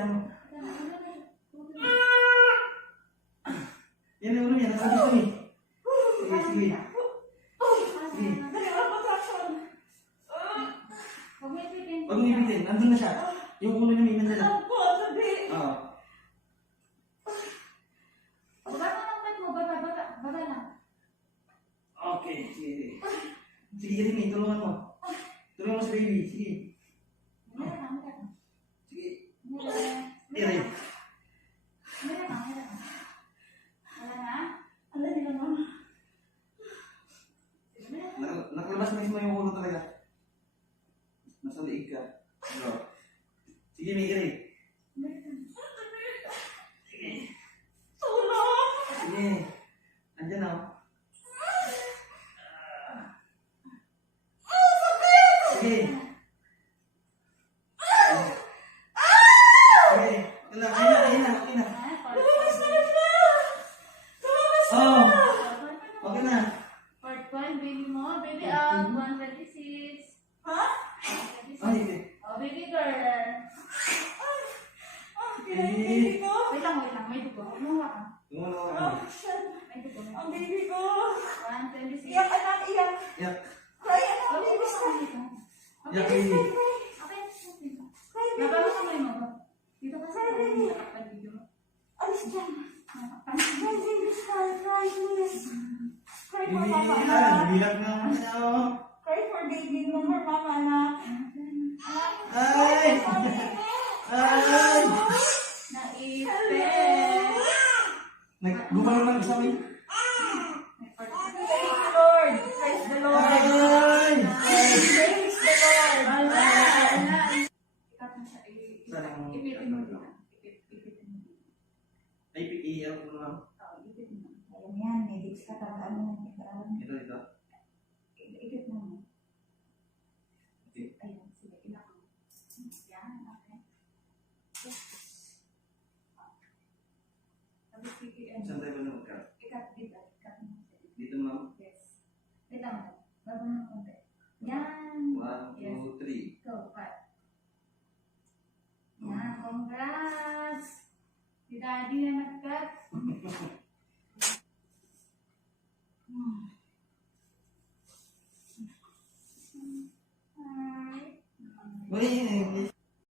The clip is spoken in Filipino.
yan. Yan ang ulo niya, nasa dito eh. Sige, sige. Sige. Huwag mo ibitin, nandun na siya. Yung ulo niya may mandala. Oo. Okay, sige. Sige, Jeremy, tulungan mo. Tulungan mo sa baby, sige. Sige. Tira. Nakalabas na yung ulo talaga. Nasa liig ka. Sige, may iri. Sige. Sige. Andyan na. Sige. Sige. Ayun na. Oh. Okay na. Part 1, baby mo. Baby out. 126. Ay, Oh, baby girl. baby. Wait lang. May dugo. Umuha ka. May dugo. Ang baby ko. 126. Iyak, anak, iyak. Yak. Cry, anak, Okay, baby. Yak, baby. Okay. Cry, baby. Napakamay mo ba? Dito ka sa video mo. Alis dyan. Cry, baby, cry, please. Cry for Baby, mama, anak. bilag na siya, oh. Cry for baby, no more mama, anak. Ay! Ay! Naipit. Gumano lang sa amin. Praise the Lord. Praise the Lord. Ay! Praise the Lord. Ipitin mo dito. Ipitin mo dito. Ay, PEL ko na. Ipitin mo. Ayan yan, medics ka pag ano. Ito. Ikit mo. Okay. Ayun, sige. Inak mo. Yan, okay. Tapos PPM. Saan tayo ba na magka? Ikat dito. Ikat mo. Dito, ma'am. Yes. Wait lang. Bago mo konti. Yan. 1, 2, 3. Go, cut. Yan, congrats! Si Daddy na nag-cut.